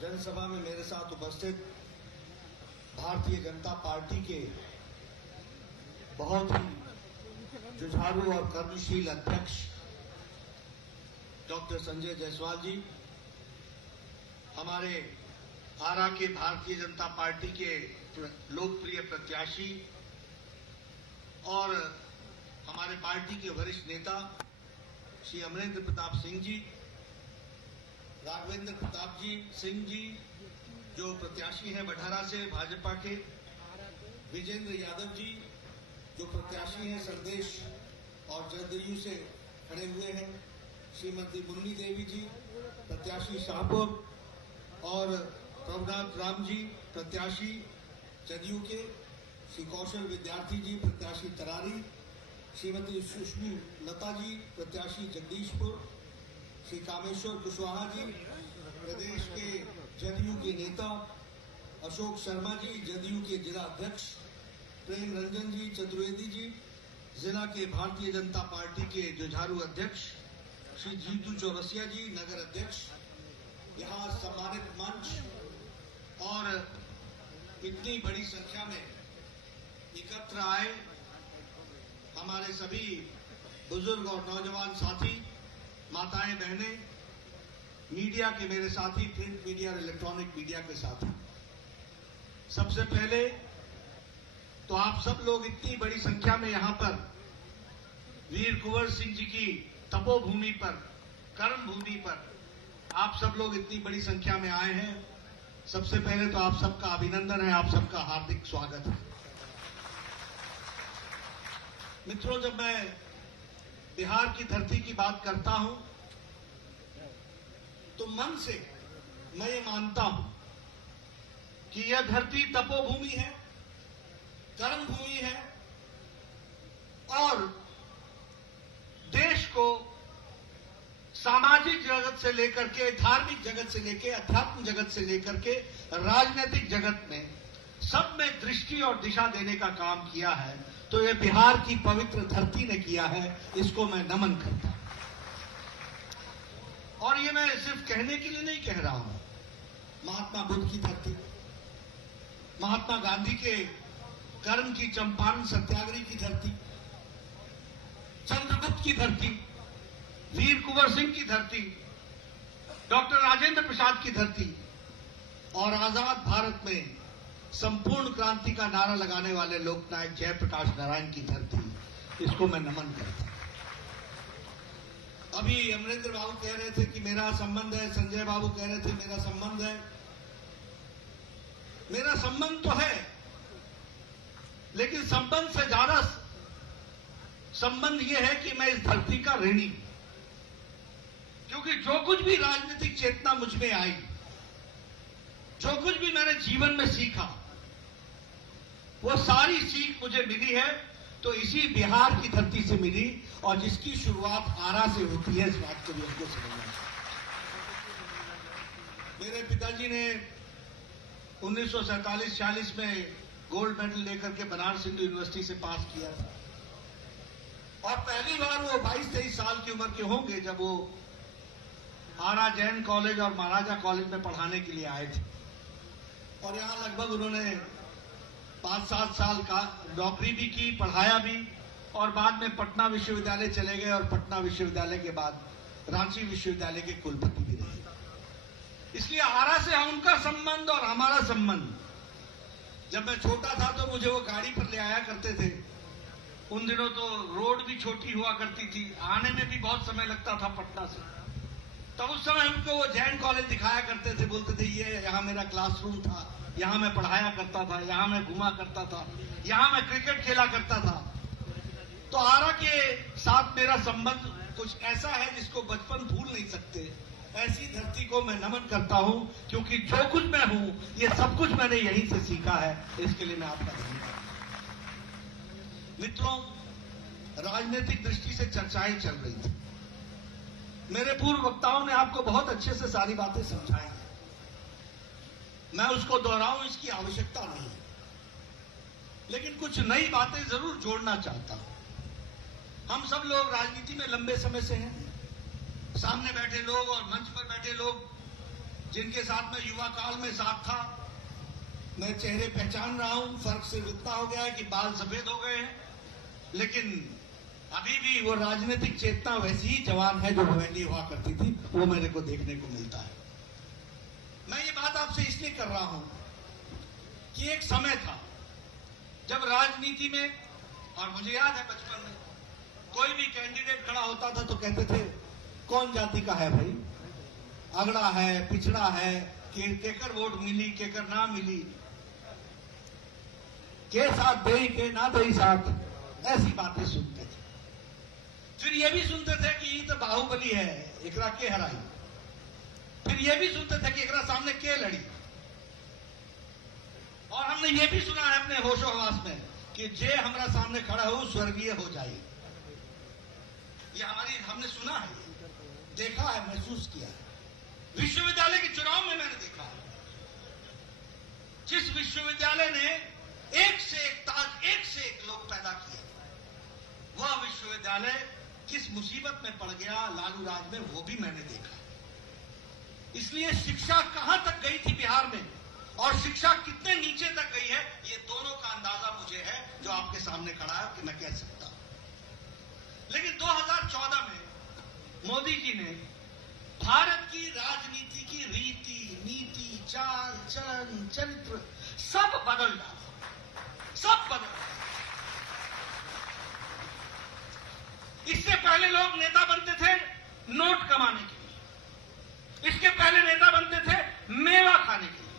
जनसभा में मेरे साथ उपस्थित भारतीय जनता पार्टी के बहुत ही जुझारू और कर्मशील अध्यक्ष डॉक्टर संजय जायसवाल जी, हमारे आरा के भारतीय जनता पार्टी के लोकप्रिय प्रत्याशी और हमारे पार्टी के वरिष्ठ नेता श्री अमरेंद्र प्रताप सिंह जी, राघवेंद्र प्रताप जी सिंह जी जो प्रत्याशी हैं बठारा से भाजपा के, विजेंद्र यादव जी जो प्रत्याशी हैं संदेश और जदयू से खड़े हुए हैं, श्रीमती मुन्नी देवी जी प्रत्याशी शाहपुर और प्रभुनाथ राम जी प्रत्याशी जदयू के, श्री कौशल विद्यार्थी जी प्रत्याशी तरारी, श्रीमती सुष्मी लता जी प्रत्याशी जगदीशपुर, श्री कामेश्वर कुशवाहा जी प्रदेश के जदयू के नेता, अशोक शर्मा जी जदयू के जिला अध्यक्ष, प्रेम रंजन जी चतुर्वेदी जी जिला के भारतीय जनता पार्टी के जुझारू अध्यक्ष, श्री जीतू चौरसिया जी नगर अध्यक्ष, यहाँ सम्मानित मंच और इतनी बड़ी संख्या में एकत्र आए हमारे सभी बुजुर्ग और नौजवान साथी, माताएं बहनें, मीडिया के मेरे साथी, प्रिंट मीडिया और इलेक्ट्रॉनिक मीडिया के साथी, सबसे पहले तो आप सब लोग इतनी बड़ी संख्या में यहाँ पर वीर कुंवर सिंह जी की तपोभूमि पर, कर्म भूमि पर आप सब लोग इतनी बड़ी संख्या में आए हैं। सबसे पहले तो आप सबका अभिनंदन है, आप सबका हार्दिक स्वागत है। मित्रों, जब मैं बिहार की धरती की बात करता हूं तो मन से मैं ये मानता हूं कि यह धरती तपोभूमि है, कर्म भूमि है और देश को सामाजिक जगत से लेकर के, धार्मिक जगत से लेकर, अध्यात्म जगत से लेकर के राजनीतिक जगत में सब में दृष्टि और दिशा देने का काम किया है। तो ये बिहार की पवित्र धरती ने किया है, इसको मैं नमन करता हूं। और ये मैं सिर्फ कहने के लिए नहीं कह रहा हूं। महात्मा बुद्ध की धरती, महात्मा गांधी के कर्म की चंपारण सत्याग्रह की धरती, चंद्रगुप्त की धरती, वीर कुंवर सिंह की धरती, डॉक्टर राजेंद्र प्रसाद की धरती और आजाद भारत में संपूर्ण क्रांति का नारा लगाने वाले लोकनायक जयप्रकाश नारायण की धरती, इसको मैं नमन करता हूं। अभी अमरेंद्र बाबू कह रहे थे कि मेरा संबंध है, संजय बाबू कह रहे थे मेरा संबंध है। मेरा संबंध तो है, लेकिन संबंध से ज्यादा संबंध यह है कि मैं इस धरती का ऋणी, क्योंकि जो कुछ भी राजनीतिक चेतना मुझ में आई, जो कुछ भी मैंने जीवन में सीखा, वो सारी सीख मुझे मिली है तो इसी बिहार की धरती से मिली, और जिसकी शुरुआत आरा से होती है, इस बात को भी हमको समझना है। मेरे पिताजी ने 1947-46 में गोल्ड मेडल लेकर के बनारस हिंदू यूनिवर्सिटी से पास किया था, और पहली बार वो 22-23 साल की उम्र के होंगे जब वो आरा जैन कॉलेज और महाराजा कॉलेज में पढ़ाने के लिए आए थे। और यहाँ लगभग उन्होंने 5-7 साल का नौकरी भी की, पढ़ाया भी, और बाद में पटना विश्वविद्यालय चले गए और पटना विश्वविद्यालय के बाद रांची विश्वविद्यालय के कुलपति भी रहे। इसलिए आरा से उनका संबंध और हमारा संबंध, जब मैं छोटा था तो मुझे वो गाड़ी पर ले आया करते थे। उन दिनों तो रोड भी छोटी हुआ करती थी, आने में भी बहुत समय लगता था पटना से। तो उस समय हमको वो जैन कॉलेज दिखाया करते थे, बोलते थे ये यहाँ मेरा क्लासरूम था, यहाँ मैं पढ़ाया करता था, यहाँ मैं घुमा करता था, यहाँ मैं क्रिकेट खेला करता था। तो आरा के साथ मेरा संबंध कुछ ऐसा है जिसको बचपन भूल नहीं सकते। ऐसी धरती को मैं नमन करता हूं, क्योंकि जो कुछ मैं हूं ये सब कुछ मैंने यहीं से सीखा है। इसके लिए मैं आपका धन्यवाद। मित्रों, राजनीतिक दृष्टि से चर्चाएं चल रही थी। मेरे पूर्व वक्ताओं ने आपको बहुत अच्छे से सारी बातें समझाई हैं, मैं उसको दोहराऊं इसकी आवश्यकता नहीं है, लेकिन कुछ नई बातें जरूर जोड़ना चाहता हूं। हम सब लोग राजनीति में लंबे समय से हैं, सामने बैठे लोग और मंच पर बैठे लोग जिनके साथ मैं युवा काल में साथ था। मैं चेहरे पहचान रहा हूं, फर्क सिर्फ इतना हो गया है कि बाल सफेद हो गए हैं, लेकिन अभी भी वो राजनीतिक चेतना वैसी ही जवान है जो पहले हुआ करती थी, वो मेरे को देखने को मिलता है। मैं ये बात आपसे इसलिए कर रहा हूं कि एक समय था जब राजनीति में, और मुझे याद है बचपन में, कोई भी कैंडिडेट खड़ा होता था तो कहते थे कौन जाति का है भाई, अगड़ा है, पिछड़ा है, केकर वोट मिली, केकर ना मिली, के साथ दे के ना दे साथ, ऐसी बातें सुनते थे। फिर ये भी सुनते थे कि ये तो बाहुबली है, एकरा के हराई। फिर ये भी सुनते थे कि एकरा सामने के लड़ी। और हमने ये भी सुना है अपने होशो हवास में कि जे हमारा सामने खड़ा हो स्वर्गीय हो जाए। ये हमने सुना है, देखा है, महसूस किया है। विश्वविद्यालय के चुनाव में मैंने देखा है, जिस विश्वविद्यालय ने एक से एक ताज, एक से एक लोग पैदा किए, वह विश्वविद्यालय किस मुसीबत में पड़ गया लालू राज में, वो भी मैंने देखा। इसलिए शिक्षा कहां तक गई थी बिहार में और शिक्षा कितने नीचे तक गई है, ये दोनों का अंदाजा मुझे है जो आपके सामने खड़ा है कि मैं कह सकता हूं। लेकिन 2014 में मोदी जी ने भारत की राजनीति की रीति, नीति, चाल, चलन, चरित्र सब बदल डाला, सब बदल डाला। इससे पहले लोग नेता बनते थे नोट कमाने के लिए, इसके पहले नेता बनते थे मेवा खाने के लिए,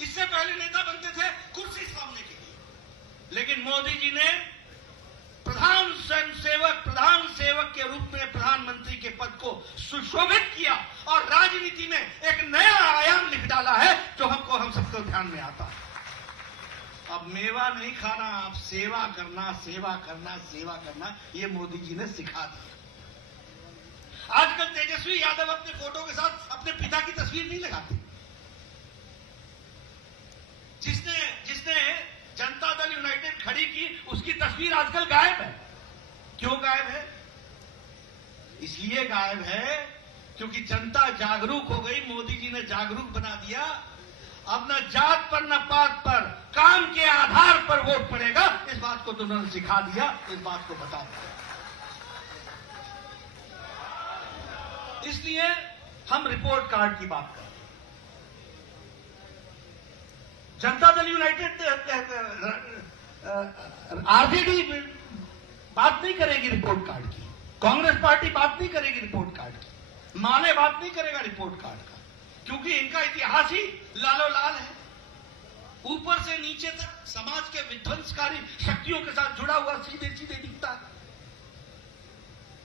इससे पहले नेता बनते थे कुर्सी सामने के लिए। लेकिन मोदी जी ने प्रधान स्वयंसेवक, प्रधान सेवक के रूप में प्रधानमंत्री के पद को सुशोभित किया और राजनीति में एक नया आयाम लिख डाला है जो हम सबको ध्यान में आता है। अब मेवा नहीं खाना, अब सेवा करना, सेवा करना, सेवा करना, ये मोदी जी ने सिखा दिया। आजकल तेजस्वी यादव अपने फोटो के साथ अपने पिता की तस्वीर नहीं लगाते। जिसने जनता दल यूनाइटेड खड़ी की, उसकी तस्वीर आजकल गायब है। क्यों गायब है? इसलिए गायब है क्योंकि जनता जागरूक हो गई, मोदी जी ने जागरूक बना दिया। अब न जात पर न पात पर, काम के आधार पर वोट पड़ेगा, इस बात को तो उन्होंने सिखा दिया, इस बात को बता दिया। इसलिए हम रिपोर्ट कार्ड की बात करें। जनता दल यूनाइटेड आरजेडी बात नहीं करेगी रिपोर्ट कार्ड की, कांग्रेस पार्टी बात नहीं करेगी रिपोर्ट कार्ड की, माले बात नहीं करेगा रिपोर्ट कार्ड का, क्योंकि इनका इतिहास ही लालो लाल है। ऊपर से नीचे तक समाज के विध्वंसकारी शक्तियों के साथ जुड़ा हुआ सीधे सीधे दिखता है।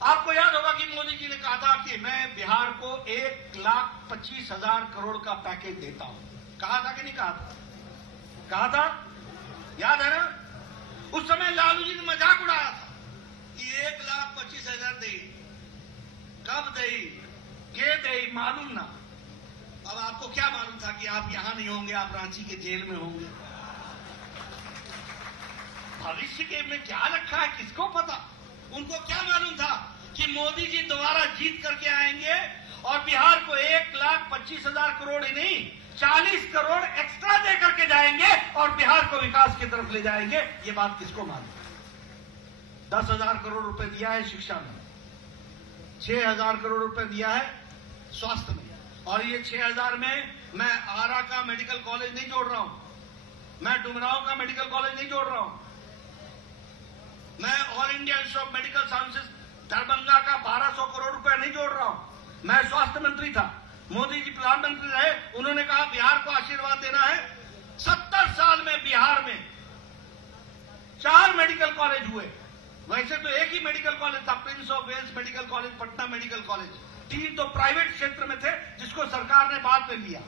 आपको याद होगा कि मोदी जी ने कहा था कि मैं बिहार को 1,25,000 करोड़ का पैकेज देता हूं। कहा था कि नहीं कहा था? कहा था, याद है ना? उस समय लालू जी ने मजाक उड़ाया था कि 1,25,000 दे, कब दे, के दे, मालूम ना। अब आपको क्या मालूम था कि आप यहां नहीं होंगे, आप रांची के जेल में होंगे? भविष्य के में क्या रखा है किसको पता? उनको क्या मालूम था कि मोदी जी दोबारा जीत करके आएंगे और बिहार को 1,25,000 करोड़ ही नहीं 40 करोड़ एक्स्ट्रा दे करके जाएंगे और बिहार को विकास की तरफ ले जाएंगे। ये बात किसको मालूम? 10,000 करोड़ रुपए दिया है शिक्षा में, 6,000 करोड़ रुपए दिया है स्वास्थ्य में, और ये 6,000 में मैं आरा का मेडिकल कॉलेज नहीं जोड़ रहा हूं, मैं डुमराव का मेडिकल कॉलेज नहीं जोड़ रहा हूं, मैं all India institute of medical sciences Darbhanga का 1,200 करोड़ रुपए नहीं जोड़ रहा हूं। मैं स्वास्थ्य मंत्री था, मोदी जी प्रधानमंत्री रहे, उन्होंने कहा बिहार को आशीर्वाद देना है। 70 साल में बिहार में 4 मेडिकल कॉलेज हुए। वैसे तो एक ही मेडिकल कॉलेज था, Prince of Wales medical college, Patna medical college. 3 तो प्राइवेट क्षेत्र में थे जिसको सरकार ने बाद में लिया।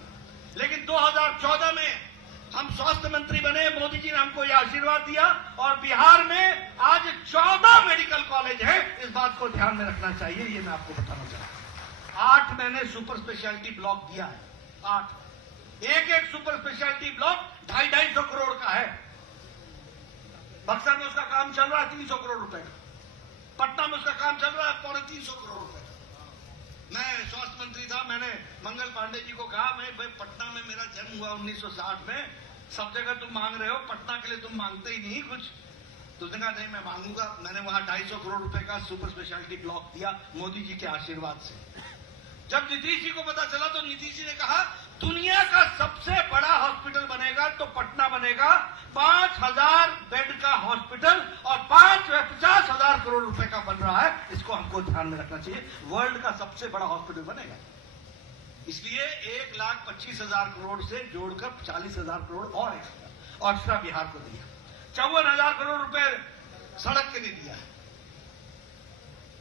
लेकिन 2014 में हम स्वास्थ्य मंत्री बने, मोदी जी ने हमको यह आशीर्वाद दिया और बिहार में आज 14 मेडिकल कॉलेज है। इस बात को ध्यान में रखना चाहिए, ये मैं आपको बताना चाहता हूं। 8 मैंने सुपर स्पेशलिटी ब्लॉक दिया है, 8। एक सुपर स्पेशलिटी ब्लॉक 250 करोड़ का है। बक्सर में उसका काम चल रहा है 300 करोड़ रुपए का, पटना में उसका काम चल रहा है 350 करोड़ रुपए का। मैं स्वास्थ्य मंत्री था, मैंने मंगल पांडे जी को कहा, भाई पटना में मेरा जन्म हुआ 1960 में, सब जगह तुम मांग रहे हो, पटना के लिए तुम मांगते ही नहीं कुछ। तो उसने कहा नहीं मैं मांगूंगा। मैंने वहां 250 करोड़ रुपए का सुपर स्पेशलिटी ब्लॉक दिया मोदी जी के आशीर्वाद से। जब नीतीश जी को पता चला तो नीतीश जी ने कहा दुनिया का सबसे बड़ा हॉस्पिटल बनेगा तो पटना बनेगा, 5000 बेड का हॉस्पिटल और 50,000 करोड़ रुपए का बन रहा है, इसको हमको ध्यान में रखना चाहिए। वर्ल्ड का सबसे बड़ा हॉस्पिटल बनेगा, इसलिए 1,25,000 करोड़ से जोड़कर 40,000 करोड़ और एक्स्ट्रा बिहार को दिया। 54,000 करोड़ रुपए सड़क के लिए दिया है,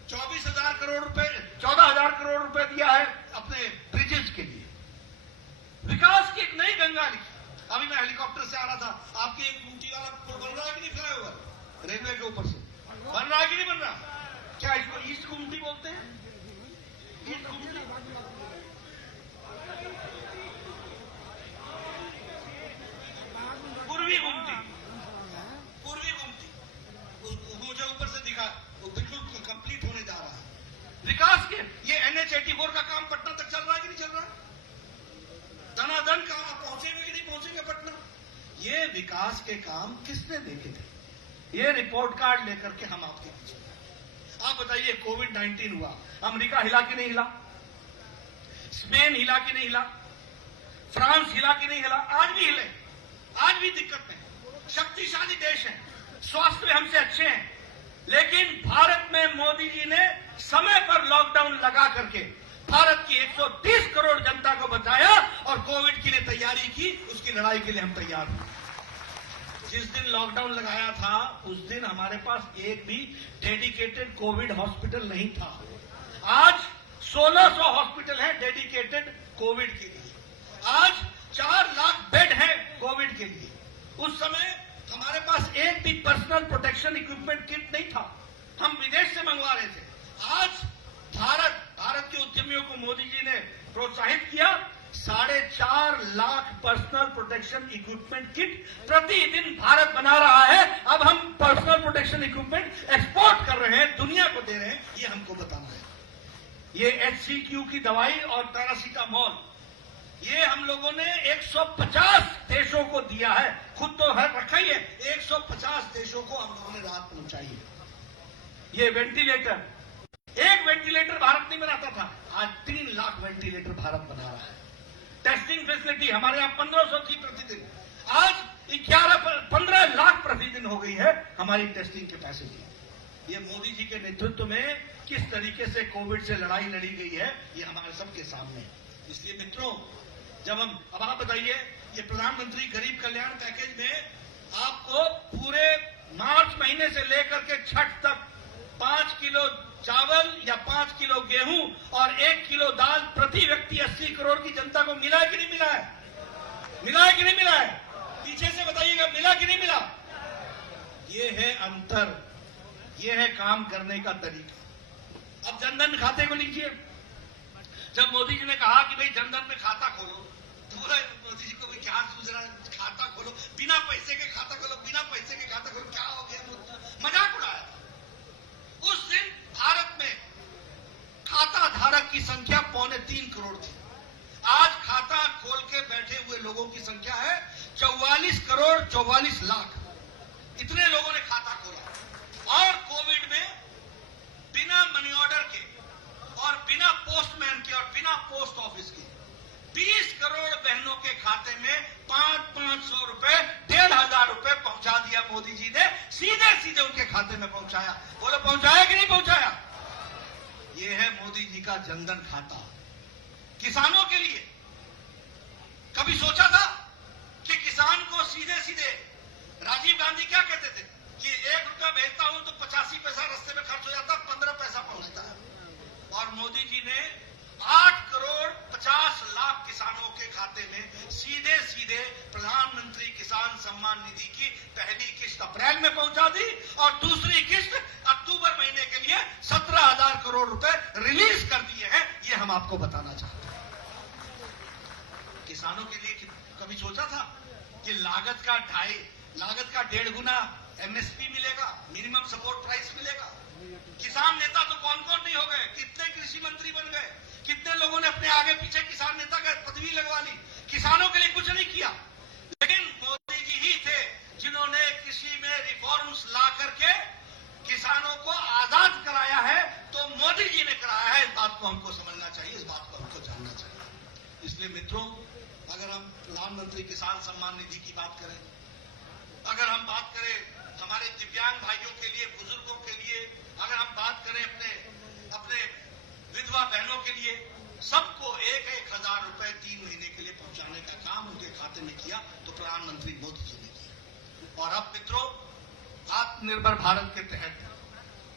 24,000 करोड़ रुपए 14,000 करोड़ रुपए दिया है अपने ब्रिजेस के लिए। विकास की एक नई गंगा लिखी। अभी मैं हेलीकॉप्टर से आ रहा था, आपकी एक ऊंची वाला पुल बन रहा है कि नहीं, फ्लाईओवर रेलवे के ऊपर से बन रहा है कि नहीं बन रहा? क्या इसको ईस्ट गुमटी बोलते हैं? ईस्ट गुमटी, पूर्वी गुमटी, पूर्वी गुमटी मुझे ऊपर से दिखा, वो बिल्कुल कंप्लीट होने जा रहा है। विकास के ये NH-84 का काम पटना तक चल रहा है कि नहीं चल रहा है? दनादन काम पहुंचेंगे कि नहीं पहुंचेंगे पटना? ये विकास के काम किसने देखे थे? ये रिपोर्ट कार्ड लेकर के हम आपके पीछे। आप बताइए, कोविड-19 हुआ, अमेरिका हिला कि नहीं हिला? स्पेन हिला कि नहीं हिला? फ्रांस हिला कि नहीं हिला? आज भी हिले, आज भी दिक्कत है। शक्तिशाली देश है, स्वास्थ्य में हमसे अच्छे हैं, लेकिन भारत में मोदी जी ने समय पर लॉकडाउन लगा करके भारत की 130 करोड़ जनता को बचाया और कोविड के लिए तैयारी की। उसकी लड़ाई के लिए हम तैयार हैं। जिस दिन लॉकडाउन लगाया था उस दिन हमारे पास एक भी डेडिकेटेड कोविड हॉस्पिटल नहीं था। आज 1600 हॉस्पिटल हैं डेडिकेटेड कोविड के लिए। आज 4 लाख बेड हैं कोविड के लिए। उस समय हमारे पास एक भी पर्सनल प्रोटेक्शन इक्विपमेंट किट नहीं था, हम विदेश से मंगवा रहे थे। आज भारत के उद्यमियों को मोदी जी ने प्रोत्साहित किया। 4.5 lakh personal protection equipment kit प्रतिदिन भारत बना रहा है। अब हम पर्सनल प्रोटेक्शन इक्विपमेंट एक्सपोर्ट कर रहे हैं, दुनिया को दे रहे हैं, ये हमको बताना है। ये HCQ की दवाई और पैरासीटामोल, ये हम लोगों ने 150 देशों को दिया है। खुद तो है रखा ही है, 150 देशों को हम लोगों ने राहत पहुंचाई है। ये वेंटिलेटर, एक वेंटिलेटर भारत नहीं बनाता था, आज 3 लाख वेंटिलेटर भारत बना रहा है। टेस्टिंग फैसिलिटी हमारे यहाँ 1500 थी प्रतिदिन, आज 15 लाख प्रतिदिन हो गई है हमारी टेस्टिंग कैपेसिटी। ये मोदी जी के नेतृत्व में किस तरीके से कोविड से लड़ाई लड़ी गई है, ये हमारे सबके सामने है। इसलिए मित्रों, जब हम, अब आप बताइए, ये प्रधानमंत्री गरीब कल्याण पैकेज में आपको पूरे मार्च महीने से लेकर के छठ तक 5 किलो चावल या 5 किलो गेहूं और 1 किलो दाल प्रति व्यक्ति 80 करोड़ की जनता को मिला है कि नहीं मिला है? मिला है कि नहीं मिला है? पीछे से बताइएगा, मिला कि नहीं मिला? ये है अंतर, ये है काम करने का तरीका। अब जनधन खाते को लीजिए। जब मोदी जी ने कहा कि भाई जनधन में खाता खोलो, तो बोला मोदी जी को भी क्या सूझ रहा है, खाता खोलो, बिना पैसे के खाता खोलो, बिना पैसे के खाता खोलो, क्या हो गया? मजाक उड़ाया। उस दिन भारत में खाता धारक की संख्या 2.25 करोड़ थी। आज खाता खोल के बैठे हुए लोगों की संख्या है 44 करोड़ 44 लाख। इतने लोगों ने खाता खोला। और कोविड में बिना मनी ऑर्डर के और बिना पोस्टमैन के और बिना पोस्ट ऑफिस के 20 करोड़ बहनों के खाते में 500 रुपए, 1,500 रुपए पहुंचा दिया मोदी जी ने, सीधे सीधे उनके खाते में पहुंचाया। बोलो पहुंचाया कि नहीं पहुंचाया? ये है मोदी जी का जनधन खाता। किसानों के लिए कभी सोचा था कि किसान को सीधे सीधे, राजीव गांधी क्या कहते थे कि 1 रुपया भेजता हूं तो 85 पैसा रास्ते में खर्च हो जाता, 15 पैसा पहुंचता है। और मोदी जी ने 8 करोड़ 50 लाख किसानों के खाते में सीधे सीधे प्रधानमंत्री किसान सम्मान निधि की पहली किस्त अप्रैल में पहुंचा दी और दूसरी किस्त अक्टूबर महीने के लिए 17,000 करोड़ रुपए रिलीज कर दिए हैं। ये हम आपको बताना चाहते हैं। किसानों के लिए कभी सोचा था कि लागत का 1.5 गुना MSP मिलेगा, मिनिमम सपोर्ट प्राइस मिलेगा? किसान नेता तो कौन कौन नहीं हो गए, कितने कृषि मंत्री बन गए, कितने लोगों ने अपने आगे पीछे किसान नेता का पदवी लगवा ली, किसानों के लिए कुछ नहीं किया। लेकिन मोदी जी ही थे जिन्होंने कृषि में रिफॉर्म्स ला करके किसानों को आजाद कराया है। तो मोदी जी ने कराया है, इस बात को हमको समझना चाहिए, इस बात को हमको जानना चाहिए। इसलिए मित्रों, अगर हम प्रधानमंत्री किसान सम्मान निधि की बात करें, अगर हम बात करें हमारे दिव्यांग भाइयों के लिए, बुजुर्गों के लिए, अगर हम बात करें अपने विधवा बहनों के लिए, सबको 1,000 रुपए 3 महीने के लिए पहुंचाने का काम उनके खाते में किया तो प्रधानमंत्री मोदी जी ने किया। और अब मित्रों, आत्मनिर्भर भारत के तहत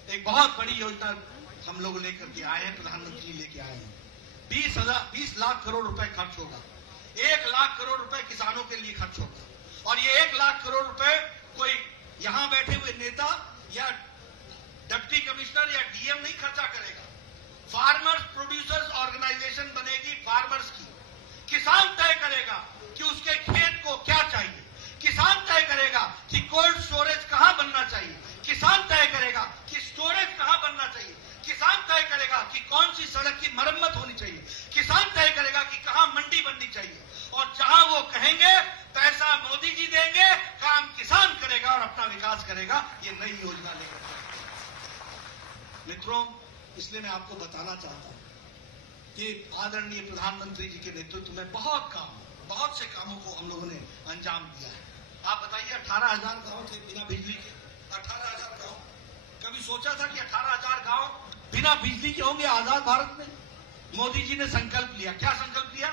एक बहुत बड़ी योजना हम लोग लेकर के आए हैं, प्रधानमंत्री लेके आए हैं। 20 लाख करोड़ रुपए खर्च होगा, 1 लाख करोड़ रुपए किसानों के लिए खर्च होगा। और ये 1 लाख करोड़ रुपए कोई यहां बैठे हुए नेता या डिप्टी कमिश्नर या डीएम नहीं खर्चा करेगा। फार्मर्स प्रोड्यूसर्स ऑर्गेनाइजेशन बनेगी, फार्मर्स की। किसान तय करेगा कि उसके खेत को क्या चाहिए, किसान तय करेगा कि कोल्ड स्टोरेज कहां बनना चाहिए, किसान तय करेगा कि स्टोरेज कहां बनना चाहिए, किसान तय करेगा कि कौन सी सड़क की मरम्मत होनी चाहिए, किसान तय करेगा कि कहां मंडी बननी चाहिए। और जहां वो कहेंगे पैसा मोदी जी देंगे, काम किसान करेगा और अपना विकास करेगा। ये नई योजना लेकर मित्रों, इसलिए मैं आपको बताना चाहता हूं कि आदरणीय प्रधानमंत्री जी के नेतृत्व में बहुत से कामों को हम लोगों ने अंजाम दिया है। आप बताइए, 18,000 गांव थे बिना बिजली के, 18,000 गांव। कभी सोचा था कि 18,000 गांव बिना बिजली के होंगे आजाद भारत में? मोदी जी ने संकल्प लिया। क्या संकल्प लिया?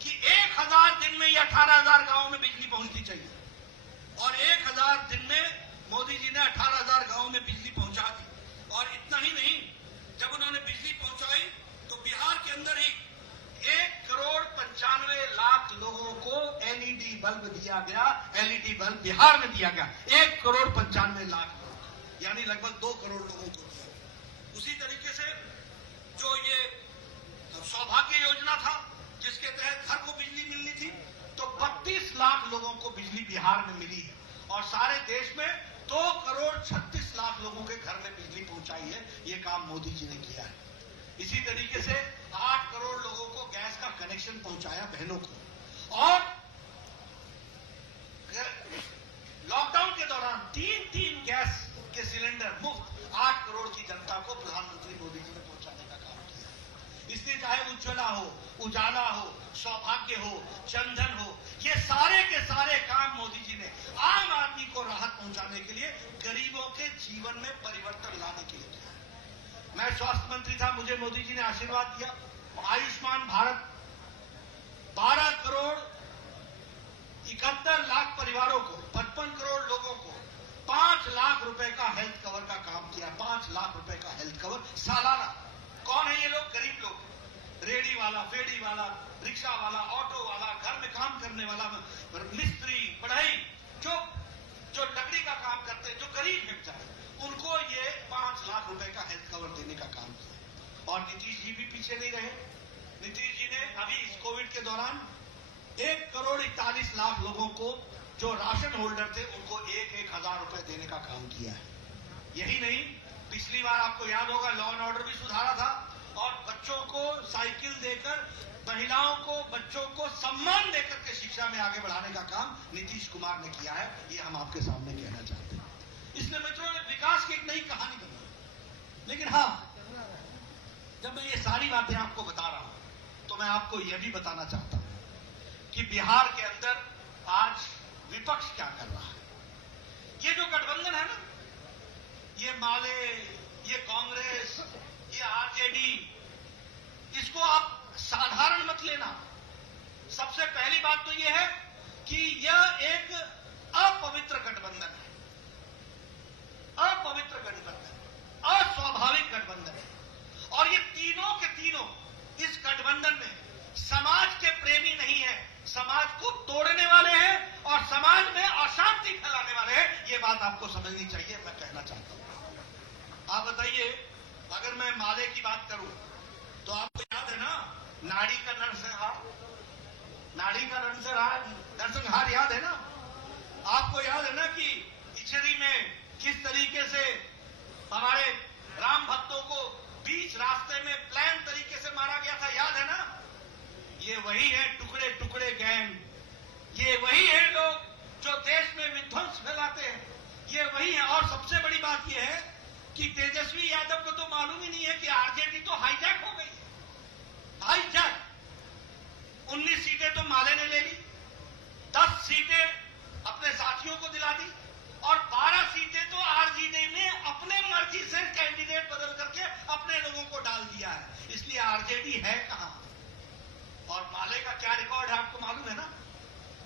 कि 1,000 दिन में ये 18,000 गांवों में बिजली पहुंचनी चाहिए। और 1,000 दिन में मोदी जी ने 18,000 गांवों में बिजली पहुंचा दी। और इतना ही नहीं, जब उन्होंने बिजली पहुंचाई तो बिहार के अंदर ही 1,95,00,000 लोगों को एलईडी बल्ब दिया गया। एलईडी बल्ब बिहार में दिया गया, 1,95,00,000, यानी लगभग 2 करोड़ लोगों को दिया। उसी तरीके से जो ये सौभाग्य योजना था, जिसके तहत घर को बिजली मिलनी थी, तो 32 लाख लोगों को बिजली बिहार में मिली है। और सारे देश में 2,36,00,000 लोगों के घर में बिजली पहुंचाई है। ये काम मोदी जी ने किया है। इसी तरीके से 8 करोड़ लोगों को गैस का कनेक्शन पहुंचाया, बहनों को। और लॉकडाउन के दौरान 3 गैस के सिलेंडर मुफ्त 8 करोड़ की जनता को प्रधानमंत्री मोदी जी ने पहुंचाने का काम किया। इसलिए चाहे उज्ज्वला हो, उजाला हो, सौभाग्य हो, जनधन हो, ये सारे के सारे काम मोदी जी ने आम आदमी को राहत पहुंचाने के लिए, गरीबों के जीवन में परिवर्तन लाने के लिए किया। मैं स्वास्थ्य मंत्री था, मुझे मोदी जी ने आशीर्वाद दिया। आयुष्मान भारत 12 करोड़ 71 लाख परिवारों को, 55 करोड़ लोगों को 5 लाख रुपए का हेल्थ कवर का काम किया। 5 लाख रुपए का हेल्थ कवर सालाना। कौन है ये लोग? गरीब लोग, रेडी वाला, फेडी वाला, रिक्शा वाला, ऑटो वाला, घर में काम करने वाला, मिस्त्री, बढ़ई, जो लकड़ी का काम करते हैं, जो गरीब व्यक्ति, उनको ये 5 लाख रुपए का हेल्थ कवर देने का काम किया। और नीतीश जी भी पीछे नहीं रहे। नीतीश जी ने अभी इस कोविड के दौरान 1,41,00,000 लोगों को जो राशन होल्डर थे, उनको 1,000 रुपए देने का काम किया है। यही नहीं, पिछली बार आपको याद होगा लॉ एंड ऑर्डर भी सुधारा था और बच्चों को साइकिल देकर, महिलाओं को, बच्चों को सम्मान देकर के शिक्षा में आगे बढ़ाने का काम नीतीश कुमार ने किया है। ये हम आपके सामने कहना चाहते हैं। इसलिए मित्रों, विकास की एक नई कहानी बनी। लेकिन हाँ, जब मैं ये सारी बातें आपको बता रहा हूं तो मैं आपको यह भी बताना चाहता हूं कि बिहार के अंदर आज विपक्ष क्या कर रहा है। ये जो गठबंधन है ना, ये माले, ये कांग्रेस, ये आरजेडी, इसको आप साधारण मत लेना। सबसे पहली बात तो यह है कि यह एक अपवित्र गठबंधन है, अपवित्र गठबंधन, अस्वाभाविक गठबंधन है। और ये तीनों के तीनों इस गठबंधन में समाज के प्रेमी नहीं है, समाज को तोड़ने वाले हैं और समाज में अशांति फैलाने वाले हैं। ये बात आपको समझनी चाहिए, मैं कहना चाहता हूं। आप बताइए, अगर मैं माले की बात करूं तो आपको याद है ना, नाड़ी का नरसंहार, नाड़ी का नरसंहार याद है ना? आपको याद है ना कि इचरी में किस तरीके से हमारे राम भक्तों को बीच रास्ते में प्लान तरीके से मारा गया था, याद है ना? ये वही है टुकड़े टुकड़े गैंग, ये वही है लोग जो देश में विध्वंस फैलाते हैं, ये वही है। और सबसे बड़ी बात यह है कि तेजस्वी यादव को तो मालूम ही नहीं है कि आरजेडी तो हाईजैक हो गई है। हाईजैक 19 सीटें तो माले ने ले ली, 10 सीटें अपने साथियों को दिला दी और 12 सीटें तो आरजेडी ने अपने मर्जी से कैंडिडेट बदल करके अपने लोगों को डाल दिया है। इसलिए आरजेडी है कहां? और माले का क्या रिकॉर्ड है आपको मालूम है ना?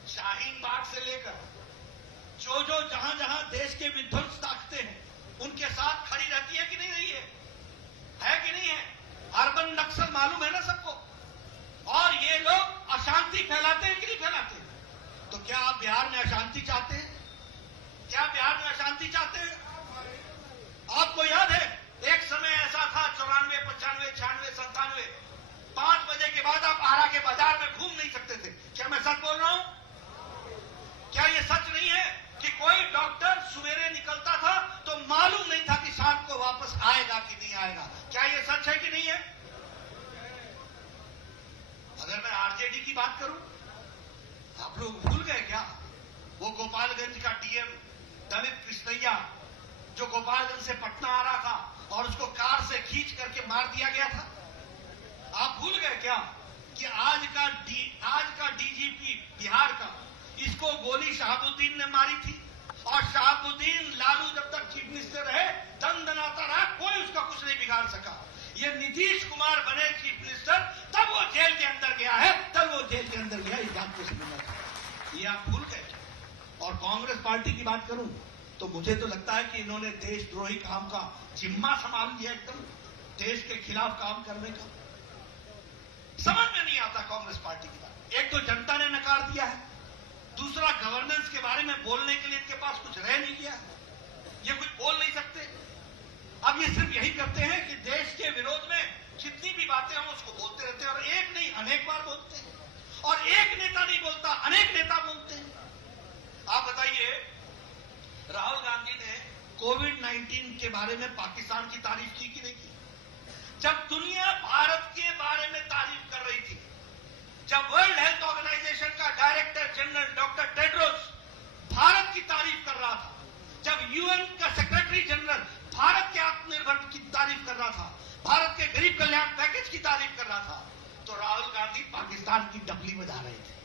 शाहीन बाग से लेकर जो जहां जहां देश के विध्वंस ताकते हैं उनके साथ खड़ी रहती है कि नहीं रही है कि नहीं है? अर्बन नक्सल मालूम है ना सबको। और ये लोग अशांति फैलाते हैं कि नहीं फैलाते? तो क्या आप बिहार में अशांति चाहते हैं? क्या बिहार में अशांति चाहते हैं? आपको याद है एक समय ऐसा था 94, 95, 96, 97, 5 बजे के बाद आप आरा के बाजार में घूम नहीं सकते थे। क्या मैं सच बोल रहा हूं? क्या ये सच नहीं है कि कोई डॉक्टर सवेरे निकलता था तो मालूम नहीं था कि शाम को वापस आएगा कि नहीं आएगा? क्या ये सच है कि नहीं है? अगर मैं आरजेडी की बात करूं, आप लोग भूल गए क्या वो गोपालगंज का डीएम दलित कृष्णैया जो गोपालगंज से पटना आ रहा था और उसको कार से खींच करके मार दिया गया था? आप भूल गए क्या कि आज का डीजीपी बिहार का, इसको गोली शहाबुद्दीन ने मारी थी और शहाबुद्दीन लालू जब तक चीफ मिनिस्टर रहे दंदनाता रहा, कोई उसका कुछ नहीं बिगाड़ सका। ये नीतीश कुमार बने चीफ मिनिस्टर तब वो जेल के अंदर गया है, तब वो जेल के अंदर गया। इस बात को समझना चाहिए। ये आप भूल गए। और कांग्रेस पार्टी की बात करूं तो मुझे तो लगता है कि इन्होंने देशद्रोही काम का जिम्मा संभाल लिया, एकदम देश के खिलाफ काम करने का। समझ में नहीं आता कांग्रेस पार्टी की बात। एक तो जनता ने नकार दिया है, दूसरा गवर्नेंस के बारे में बोलने के लिए इनके पास कुछ रह नहीं गया, ये कुछ बोल नहीं सकते। अब ये सिर्फ यही करते हैं कि देश के विरोध में जितनी भी बातें हम उसको बोलते रहते हैं और एक नहीं अनेक बार बोलते हैं। और एक नेता नहीं बोलता, अनेक नेता बोलते हैं। आप बताइए, राहुल गांधी ने कोविड-19 के बारे में पाकिस्तान की तारीफ की कि नहीं की? जब दुनिया भारत के बारे में तारीफ कर रही थी, जब वर्ल्ड हेल्थ ऑर्गेनाइजेशन का director general doctor Tedros Bharat की तारीफ कर रहा था, जब यूएन का सेक्रेटरी जनरल भारत के आत्मनिर्भर की तारीफ कर रहा था, भारत के गरीब कल्याण पैकेज की तारीफ कर रहा था, तो राहुल गांधी पाकिस्तान की डबली बजा रहे थे।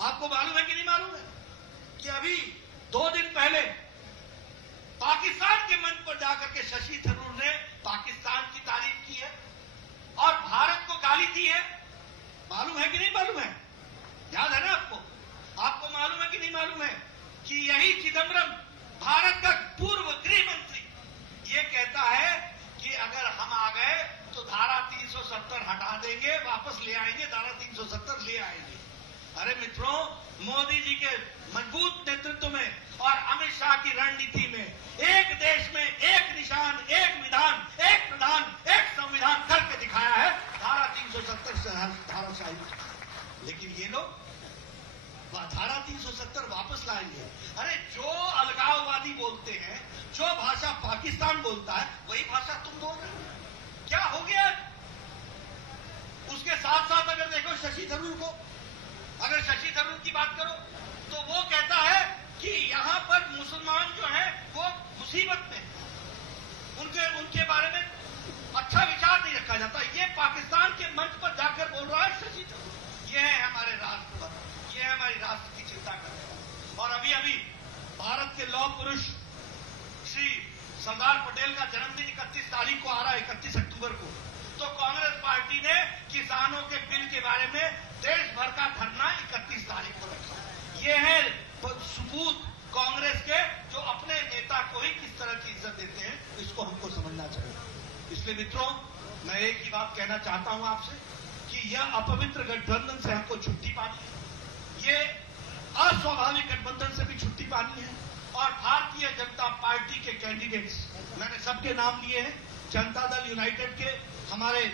आपको मालूम है कि नहीं मालूम है कि अभी 2 दिन पहले पाकिस्तान के मंच पर जाकर के शशि थरूर ने पाकिस्तान की तारीफ की है और भारत को गाली दी है। मालूम है कि नहीं मालूम है? याद है ना आपको? आपको मालूम है कि नहीं मालूम है कि यही चिदम्बरम, भारत का पूर्व गृह मंत्री, ये कहता है कि अगर हम आ गए तो धारा 370 हटा देंगे, वापस ले आएंगे, धारा 370 ले आएंगे। अरे मित्रों, मोदी जी के मजबूत नेतृत्व में और अमित शाह की रणनीति में एक देश में एक निशान, एक विधान, एक प्रधान, एक संविधान करके दिखाया है, धारा 370 से धाराशाही। लेकिन ये लोग धारा 370 वापस लाएंगे। अरे जो अलगाववादी बोलते हैं, जो भाषा पाकिस्तान बोलता है, वही भाषा तुम बोल रहे हो। क्या हो गया? उसके साथ साथ अगर देखो शशि थरूर को, अगर शशि थरूर की बात करो तो वो कहता है कि यहां पर मुसलमान जो है वो मुसीबत में, उनके बारे में अच्छा विचार नहीं रखा जाता। ये पाकिस्तान के मंच पर जाकर बोल रहा है शशि थरूर। ये है हमारे राष्ट्रपति, ये है हमारी राष्ट्र की चिंता करने वाला। और अभी अभी भारत के लौह पुरुष श्री सरदार पटेल का जन्मदिन 31 तारीख को आ रहा है, 31 अक्टूबर को। तो कांग्रेस पार्टी ने किसानों के बिल के बारे में देश भर का धरना 31 तारीख को रखा। ये है सबूत कांग्रेस के, जो अपने नेता को ही किस तरह की इज्जत देते हैं, इसको हमको समझना चाहिए। इसलिए मित्रों, मैं एक ही बात कहना चाहता हूं आपसे कि यह अपवित्र गठबंधन से हमको छुट्टी पानी है, ये अस्वाभाविक गठबंधन से भी छुट्टी पानी है। और भारतीय जनता पार्टी के कैंडिडेट्स, मैंने सबके नाम लिए हैं, जनता दल यूनाइटेड के, हमारे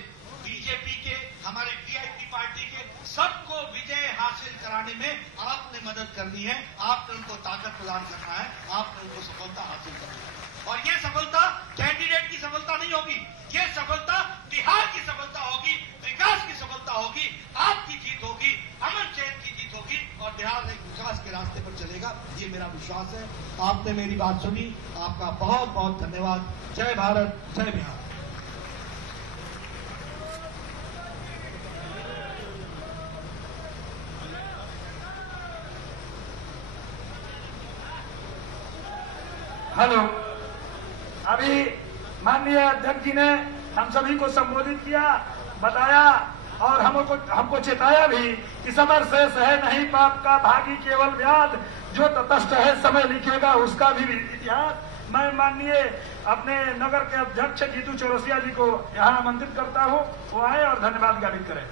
बीजेपी के, हमारे वीआईपी पार्टी के, सबको विजय हासिल कराने में आपने मदद करनी है, आपने उनको ताकत प्रदान करना है, आपने उनको सफलता हासिल करनी है। और ये सफलता कैंडिडेट की सफलता नहीं होगी, ये सफलता बिहार की सफलता होगी, विकास की सफलता होगी, आपकी जीत होगी, अमन चैन की जीत होगी और बिहार एक विकास के रास्ते पर चलेगा, ये मेरा विश्वास है। आपने मेरी बात सुनी, आपका बहुत बहुत धन्यवाद। जय भारत, जय बिहार। हेलो, अभी माननीय अध्यक्ष जी ने हम सभी को संबोधित किया, बताया और हमको चेताया भी कि समर शेष है नहीं पाप का, भागी केवल व्याध, जो तटस्थ है समय लिखेगा उसका भी इतिहास। मैं माननीय अपने नगर के अध्यक्ष जीतू चौरसिया जी को यहाँ आमंत्रित करता हूँ, वो आए और धन्यवाद ज्ञापित करें।